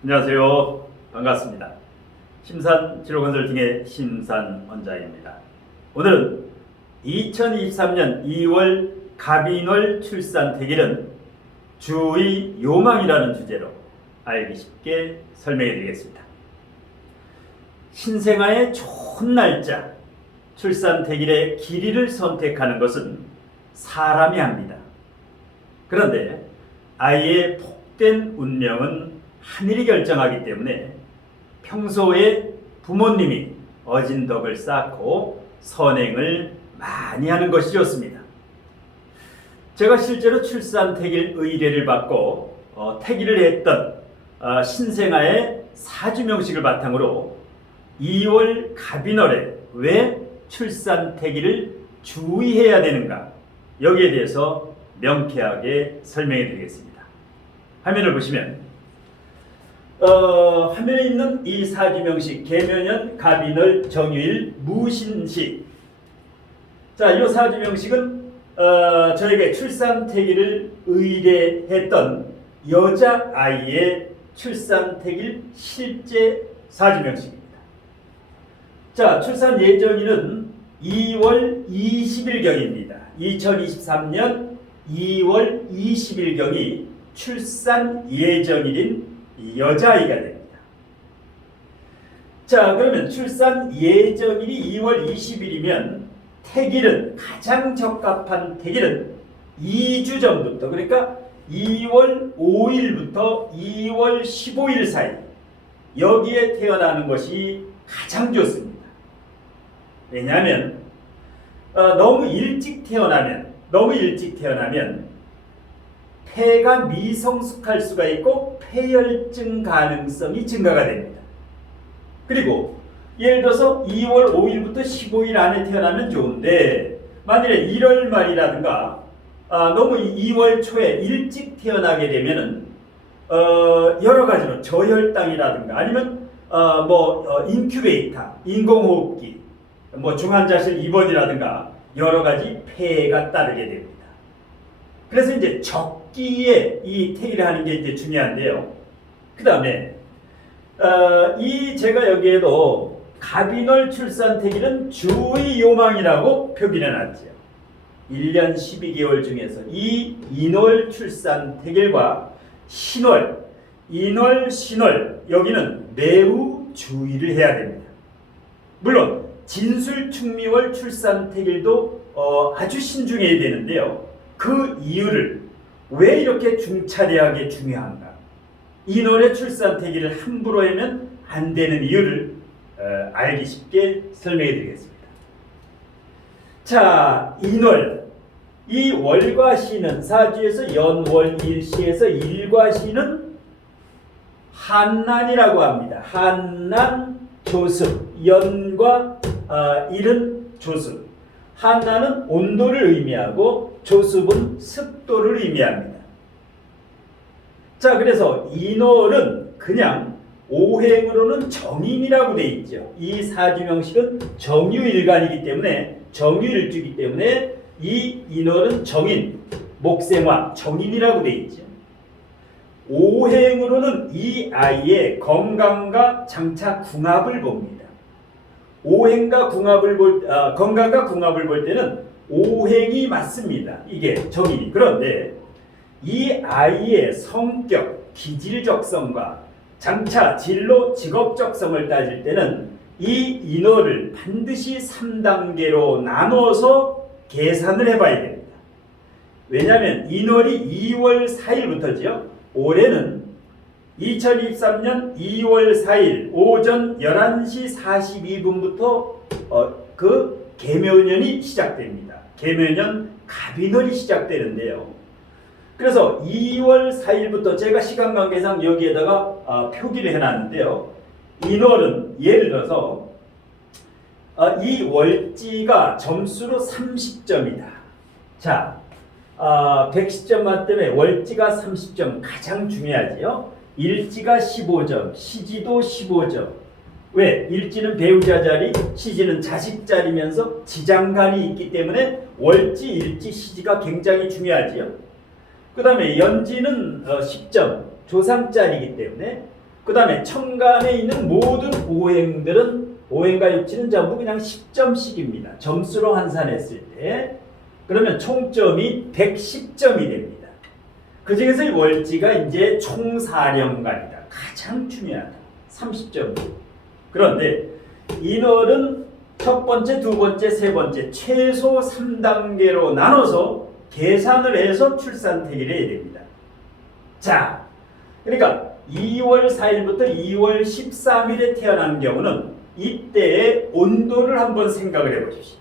안녕하세요. 반갑습니다. 심산 치료건설팅의 심산 원장입니다. 오늘은 2023년 2월 갑인월 출산 태길은 주의 요망이라는 주제로 알기 쉽게 설명해 드리겠습니다. 신생아의 좋은 날짜, 출산 태길의 길이를 선택하는 것은 사람이 합니다. 그런데 아이의 복된 운명은 하늘이 결정하기 때문에 평소에 부모님이 어진 덕을 쌓고 선행을 많이 하는 것이 좋습니다. 제가 실제로 출산 태길 의뢰를 받고 태길을 했던 신생아의 사주명식을 바탕으로 2월 갑인월에 왜 출산 태길을 주의해야 되는가, 여기에 대해서 명쾌하게 설명해 드리겠습니다. 화면을 보시면 화면에 있는 이 사주명식 계묘년 갑인월 정유일 무신시, 자, 이 사주명식은 저에게 출산 태길을 의뢰했던 여자아이의 출산 태길 실제 사주명식입니다. 자, 출산 예정일은 2월 20일경입니다. 2023년 2월 20일경이 출산 예정일인 여자아이가 됩니다. 자, 그러면 출산 예정일이 2월 20일이면 태길은 가장 적합한 태길은 2주 전부터, 그러니까 2월 5일부터 2월 15일 사이, 여기에 태어나는 것이 가장 좋습니다. 왜냐하면 너무 일찍 태어나면 폐가 미성숙할 수가 있고 폐혈증 가능성이 증가가 됩니다. 그리고 예를 들어서 2월 5일부터 15일 안에 태어나면 좋은데, 만일에 1월 말이라든가 너무 2월 초에 일찍 태어나게 되면은 여러 가지로 저혈당이라든가 아니면 인큐베이터, 인공호흡기, 중환자실 입원이라든가 여러 가지 폐해가 따르게 됩니다. 그래서 이제 적기에 이 태길을 하는 게 이제 중요한데요. 그 다음에 제가 여기에도 갑인월 출산 태길은 주의 요망이라고 표기해 놨죠. 1년 12개월 중에서 이 인월 출산 태길과 신월, 인월, 신월, 여기는 매우 주의를 해야 됩니다. 물론 진술충미월 출산 태길도 아주 신중해야 되는데요. 그 이유를, 왜 이렇게 중차대하게 중요한가, 인월의 출산 태길을 함부로 하면 안 되는 이유를 알기 쉽게 설명해 드리겠습니다. 자, 인월, 이 월과 시는 사주에서 연월 일시에서 일과 시는 한난이라고 합니다. 한난 조습, 연과 일은 조습. 한난은 온도를 의미하고 조습은 습도를 의미합니다. 자, 그래서 인월은 그냥 오행으로는 정인이라고 되어 있죠. 이 사주명식은 정유일간이기 때문에, 정유일주이기 때문에 이 인월은 정인, 목생화, 정인이라고 되어 있죠. 오행으로는 이 아이의 건강과 장차 궁합을 봅니다. 오행과 궁합을 건강과 궁합을 볼 때는 오행이 맞습니다. 이게 정인이. 그런데 이 아이의 성격, 기질적성과 장차 진로 직업적성을 따질 때는 이 인월을 반드시 3단계로 나눠서 계산을 해봐야 됩니다. 왜냐하면 인월이 2월 4일부터죠. 올해는 2023년 2월 4일 오전 11시 42분부터 그 계묘년이 시작됩니다. 계묘년 갑인월이 시작되는데요. 그래서 2월 4일부터 제가 시간 관계상 여기에다가 표기를 해놨는데요. 인월은 예를 들어서 이 월지가 점수로 30점이다. 자, 110점 만점에 월지가 30점 가장 중요하지요. 일지가 15점, 시지도 15점. 왜? 일지는 배우자 자리, 시지는 자식 자리면서 지장간이 있기 때문에 월지, 일지, 시지가 굉장히 중요하지요. 그 다음에 연지는 10점, 조상자리이기 때문에 그 다음에 천간에 있는 모든 오행과 육지는 전부 그냥 10점씩입니다. 점수로 환산했을 때. 그러면 총점이 110점이 됩니다. 그 중에서 이 월지가 이제 총사령관이다. 가장 중요하다. 30점. 그런데 인월은 첫 번째, 두 번째, 세 번째 최소 3단계로 나눠서 계산을 해서 출산태기를 해야 됩니다. 자, 그러니까 2월 4일부터 2월 13일에 태어난 경우는 이때의 온도를 한번 생각을 해보십시오.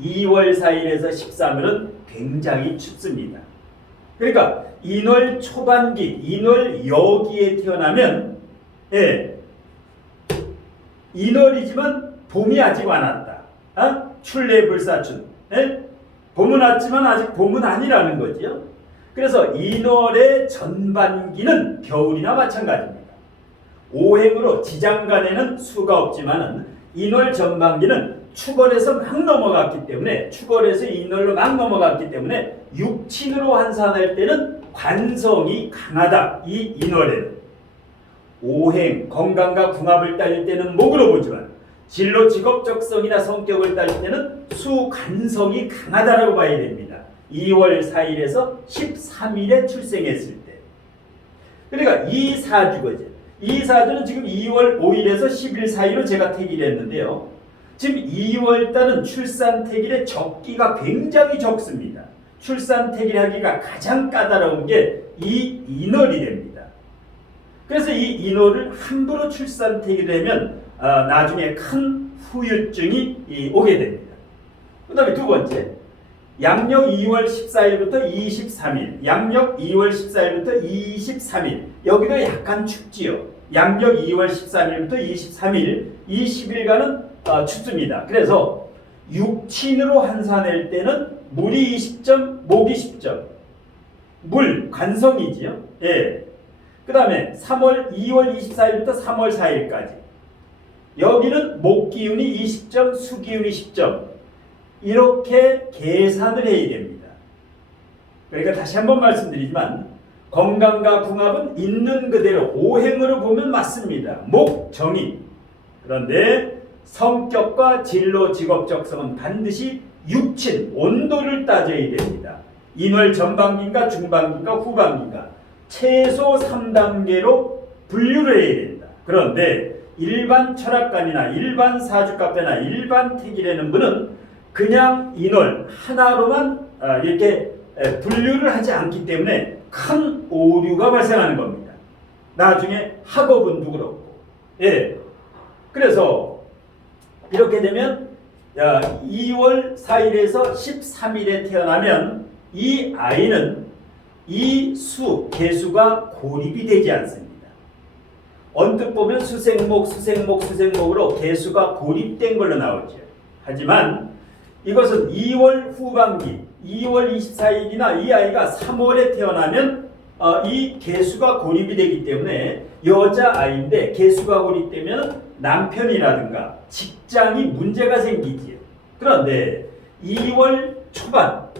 2월 4일에서 13일은 굉장히 춥습니다. 그러니까 인월 초반기, 인월 여기에 태어나면 인월이지만 봄이 아직 안 왔다. 출래불사춘. 봄은 왔지만 아직 봄은 아니라는 거지요. 그래서 인월의 전반기는 겨울이나 마찬가지입니다. 오행으로 지장간에는 수가 없지만은 인월 전반기는 축월에서 막 넘어갔기 때문에 축월에서 인월로 막 넘어갔기 때문에 육친으로 환산할 때는 관성이 강하다. 이 인월에는 오행, 건강과 궁합을 따질 때는 목으로 보지만 진로 직업적성이나 성격을 따질 때는 수관성이 강하다라고 봐야 됩니다. 2월 4일에서 13일에 출생했을 때. 그러니까 이 사주거죠. 이 사주는 지금 2월 5일에서 10일 사이로 제가 태기를 했는데요. 지금 2월달은 출산태길의 적기가 굉장히 적습니다. 출산태길하기가 가장 까다로운 게 이 인월이 됩니다. 그래서 이 인월을 함부로 출산태길을 하면 나중에 큰 후유증이 오게 됩니다. 그 다음에 두 번째, 양력 2월 14일부터 23일, 양력 2월 14일부터 23일, 여기도 약간 춥지요. 양력 2월 13일부터 23일, 이 10일간은 춥습니다. 그래서 육친으로 환산할 때는 물이 20점, 목이 10점. 물, 관성이지요. 예. 그 다음에 2월 24일부터 3월 4일까지. 여기는 목 기운이 20점, 수 기운이 10점. 이렇게 계산을 해야 됩니다. 그러니까 다시 한번 말씀드리지만 건강과 궁합은 있는 그대로 오행으로 보면 맞습니다. 목, 정인. 그런데 성격과 진로, 직업적성은 반드시 육친, 온도를 따져야 됩니다. 인월 전반기인가 중반기인가 후반기인가 최소 3단계로 분류를 해야 된다. 그런데 일반 철학관이나 일반 사주카페나 일반 택이라는 분은 그냥 인월 하나로만 이렇게 분류를 하지 않기 때문에 큰 오류가 발생하는 겁니다. 나중에 학업운도 그렇고. 예. 그래서 이렇게 되면 2월 4일에서 13일에 태어나면 이 아이는 이 수, 개수가 고립이 되지 않습니다. 언뜻 보면 수생목으로 개수가 고립된 걸로 나오죠. 하지만 이것은 2월 후반기, 2월 24일이나 이 아이가 3월에 태어나면 이 개수가 고립이 되기 때문에 여자아이인데 개수가 고립되면 남편이라든가 직장이 문제가 생기지요. 그런데 2월 초반,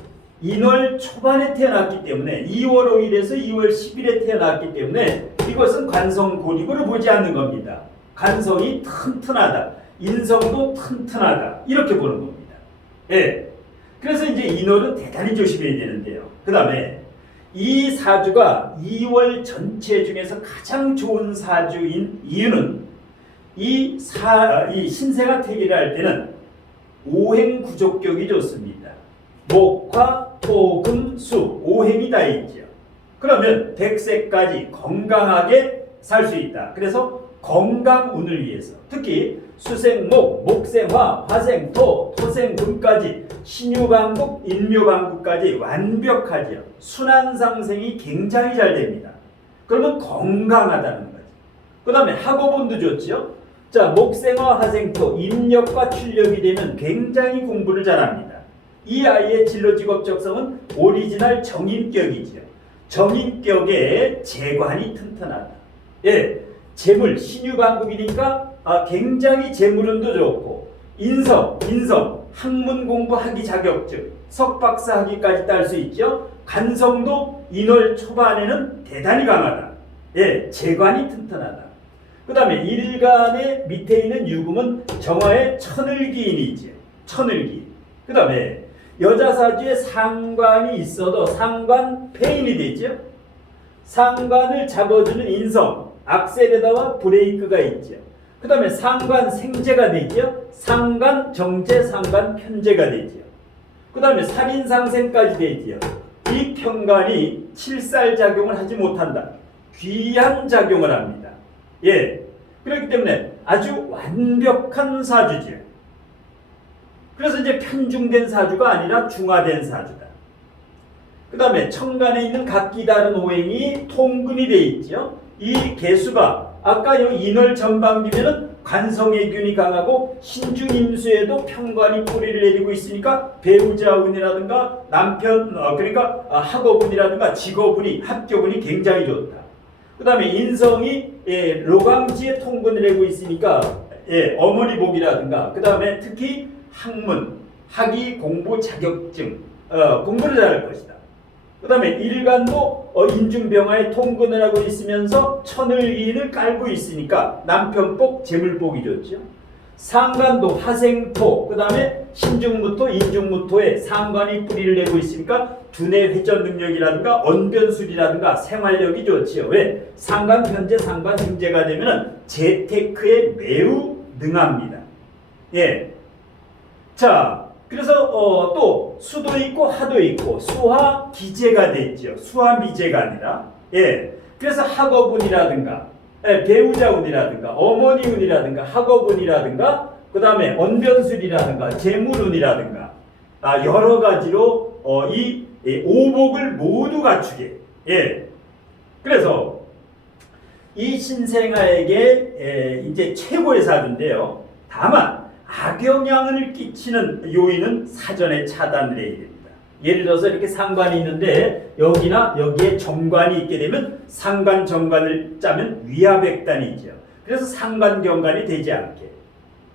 인월 초반에 태어났기 때문에 2월 5일에서 2월 10일에 태어났기 때문에 이것은 관성 고립으로 보지 않는 겁니다. 관성이 튼튼하다. 인성도 튼튼하다. 이렇게 보는 겁니다. 예. 그래서 이제 인월은 대단히 조심해야 되는데요. 그 다음에 이 사주가 2월 전체 중에서 가장 좋은 사주인 이유는 이 신생아 태기를 할 때는 오행 구족격이 좋습니다. 목화, 토, 금, 수, 오행이 다 있죠. 그러면 100세까지 건강하게 살 수 있다. 그래서 건강운을 위해서 특히 수생목, 목생화, 화생토, 토생금까지 신유방국, 인묘방국까지 완벽하죠. 순환상생이 굉장히 잘 됩니다. 그러면 건강하다는 거죠. 그 다음에 학업운도 좋죠. 자, 목생화, 화생토, 인력과 출력이 되면 굉장히 공부를 잘합니다. 이 아이의 진로직업적성은 오리지널 정인격이죠. 정인격의 재관이 튼튼하다. 예, 재물, 신유방국이니까 굉장히 재물운도 좋고 인성, 학문 공부하기 자격증, 석박사 학위까지 딸 수 있죠. 간성도 인월 초반에는 대단히 강하다. 예, 재관이 튼튼하다. 그 다음에 일간의 밑에 있는 유금은 정화의 천을기인이지. 천을기인. 그 다음에 여자 사주에 상관이 있어도 상관 폐인이 되죠. 상관을 잡아주는 인성, 악셀에다와 브레이크가 있죠. 그 다음에 상관 생재가 되죠. 상관 정재, 상관 편재가 되죠. 그 다음에 살인상생까지 되죠. 이 편관이 칠살작용을 하지 못한다. 귀한 작용을 합니다. 예. 그렇기 때문에 아주 완벽한 사주지요. 그래서 이제 편중된 사주가 아니라 중화된 사주다. 그 다음에 천간에 있는 각기 다른 오행이 통근이 되어 있죠. 이 개수가 아까 이 인월 전반기면은 관성의 균이 강하고 신중임수에도 편관이 뿌리를 내리고 있으니까 배우자 운이라든가 남편 그러니까 학업운이라든가 직업운이 합격운이 굉장히 좋다. 그 다음에 인성이 로강지에 통근을 내고 있으니까 어머니 복이라든가 그 다음에 특히 학문, 학위, 공부, 자격증 공부를 잘할 것이다. 그 다음에 일간도 인중병화에 통근을 하고 있으면서 천을기인을 깔고 있으니까 남편복, 재물복이 좋죠. 상간도 화생토, 그 다음에 신중무토, 인중무토에 상관이 뿌리를 내고 있으니까 두뇌 회전 능력이라든가 언변술이라든가 생활력이 좋지요. 왜? 상관 편재, 상관 행재가 되면은 재테크에 매우 능합니다. 예. 자, 그래서 또 수도 있고 하도 있고 수화 기재가 됐죠. 수화 미재가 아니라. 예. 그래서 학업운이라든가 배우자운이라든가 어머니운이라든가 학업운이라든가 그 다음에 언변술이라든가 재물운이라든가 여러 가지로 이 오복을 모두 갖추게. 예. 그래서 이 신생아에게 이제 최고의 사주인데요. 다만 악영향을 끼치는 요인은 사전에 차단을 해야 됩니다. 예를 들어서 이렇게 상관이 있는데 여기나 여기에 정관이 있게 되면 상관 정관을 짜면 위화백단이죠. 그래서 상관경관이 되지 않게.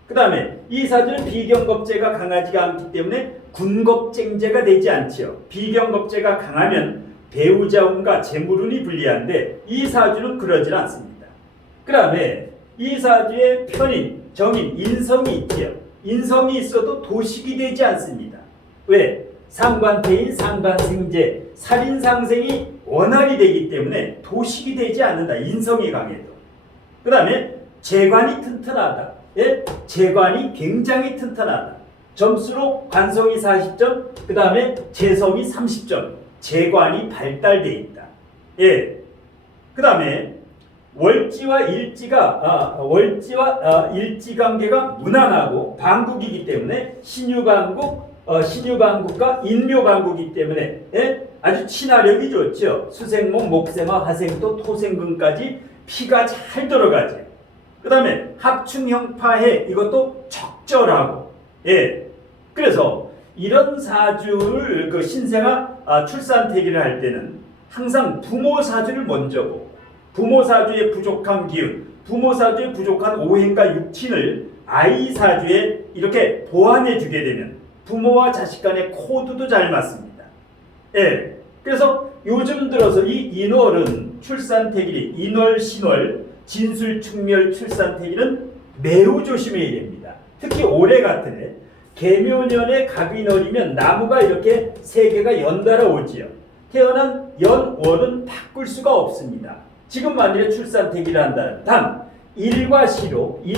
그 다음에 이 사주는 비경겁제가 강하지가 않기 때문에 군겁쟁제가 되지 않지요. 비경겁제가 강하면 배우자운과 재물운이 불리한데 이 사주는 그러질 않습니다. 그 다음에 이 사주의 편인, 정인, 인성이 있지요. 인성이 있어도 도식이 되지 않습니다. 왜? 상관폐인, 상관생재, 살인상생이 원활이 되기 때문에 도식이 되지 않는다. 인성이 강해도. 그 다음에 재관이 튼튼하다. 예? 재관이 굉장히 튼튼하다. 점수로 관성이 40점, 그 다음에 재성이 30점. 재관이 발달되어 있다. 예. 그 다음에 월지와 일지가 일지 관계가 무난하고 반국이기 때문에 신유반국과 인묘반국이기 때문에 아주 친화력이 좋죠. 수생목, 목생화, 화생토, 토생금까지 피가 잘 들어가죠. 그 다음에 합충형파해 이것도 적절하고. 예. 그래서 이런 사주를 그 신생아 출산태기를 할 때는 항상 부모 사주를 먼저 보고 부모 사주의 부족한 기운, 부모 사주의 부족한 오행과 육친을 아이 사주에 이렇게 보완해 주게 되면 부모와 자식 간의 코드도 잘 맞습니다. 예. 그래서 요즘 들어서 이 인월은 출산태길이 인월, 신월, 진술, 충멸, 출산태길은 매우 조심해야 됩니다. 특히 올해 같은 해 개묘년에 갑인월이면 나무가 이렇게 세 개가 연달아 오지요. 태어난 연월은 바꿀 수가 없습니다. 지금 만일에 출산태기를 한다면 단 일과 시로 이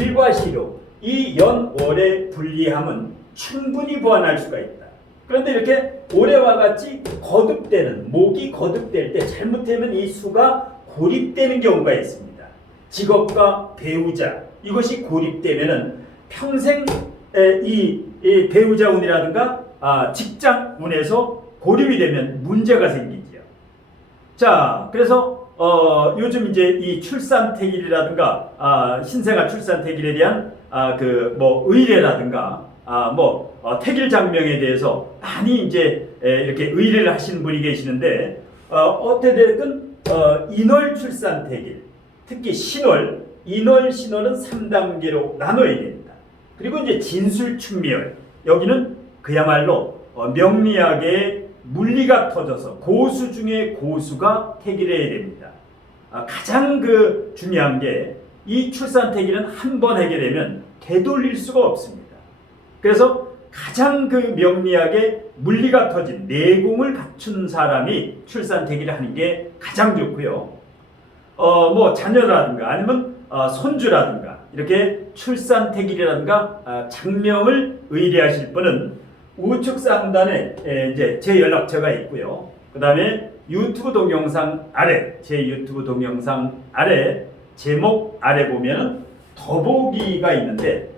연월의 불리함은 충분히 보완할 수가 있다. 그런데 이렇게 올해와 같이 거듭되는 목이 거듭될 때 잘못되면 이 수가 고립되는 경우가 있습니다. 직업과 배우자 이것이 고립되면은 평생 이 배우자운이라든가 직장운에서 고립이 되면 문제가 생기지요. 자, 그래서 요즘 이제 이 출산태길이라든가 신생아 출산태길에 대한 의례라든가 태길 장명에 대해서 많이 이제 이렇게 의례를 하시는 분이 계시는데 어떻게 됐든 인월 출산태길, 특히 신월, 인월, 신월은 3단계로 나눠야 됩니다. 그리고 이제 진술충멸, 여기는 그야말로 명리학의 물리가 터져서 고수 중에 고수가 태길해야 됩니다. 가장 중요한 게 이 출산태기는 한 번 하게 되면 되돌릴 수가 없습니다. 그래서 가장 그 명리학에 물리가 터진 내공을 갖춘 사람이 출산태기를 하는 게 가장 좋고요. 뭐 자녀라든가 아니면 손주라든가 이렇게 출산태기라든가 장명을 의뢰하실 분은 우측 상단에 이제 제 연락처가 있고요. 그 다음에 유튜브 동영상 아래, 제 유튜브 동영상 아래 제목 아래 보면 더보기가 있는데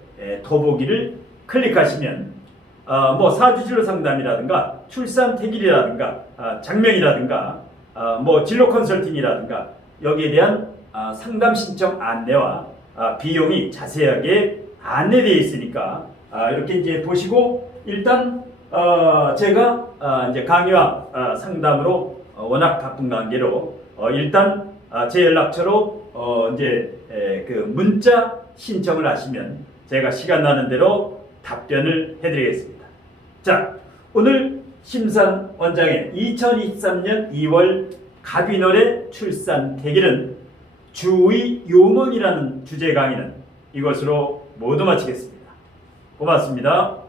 더보기를 클릭하시면 뭐 사주진로 상담이라든가 출산태기라든가 장명이라든가 뭐 진로 컨설팅이라든가 여기에 대한 상담 신청 안내와 비용이 자세하게 안내되어 있으니까 이렇게 이제 보시고 일단 제가 이제 강의와 상담으로 워낙 바쁜 관계로 일단 제 연락처로 이제 그 문자 신청을 하시면 제가 시간 나는 대로 답변을 해드리겠습니다. 자, 오늘 심산 원장의 2023년 2월 갑인월의 출산태기는 주의 요mon이라는 주제 강의는 이것으로 모두 마치겠습니다. 고맙습니다.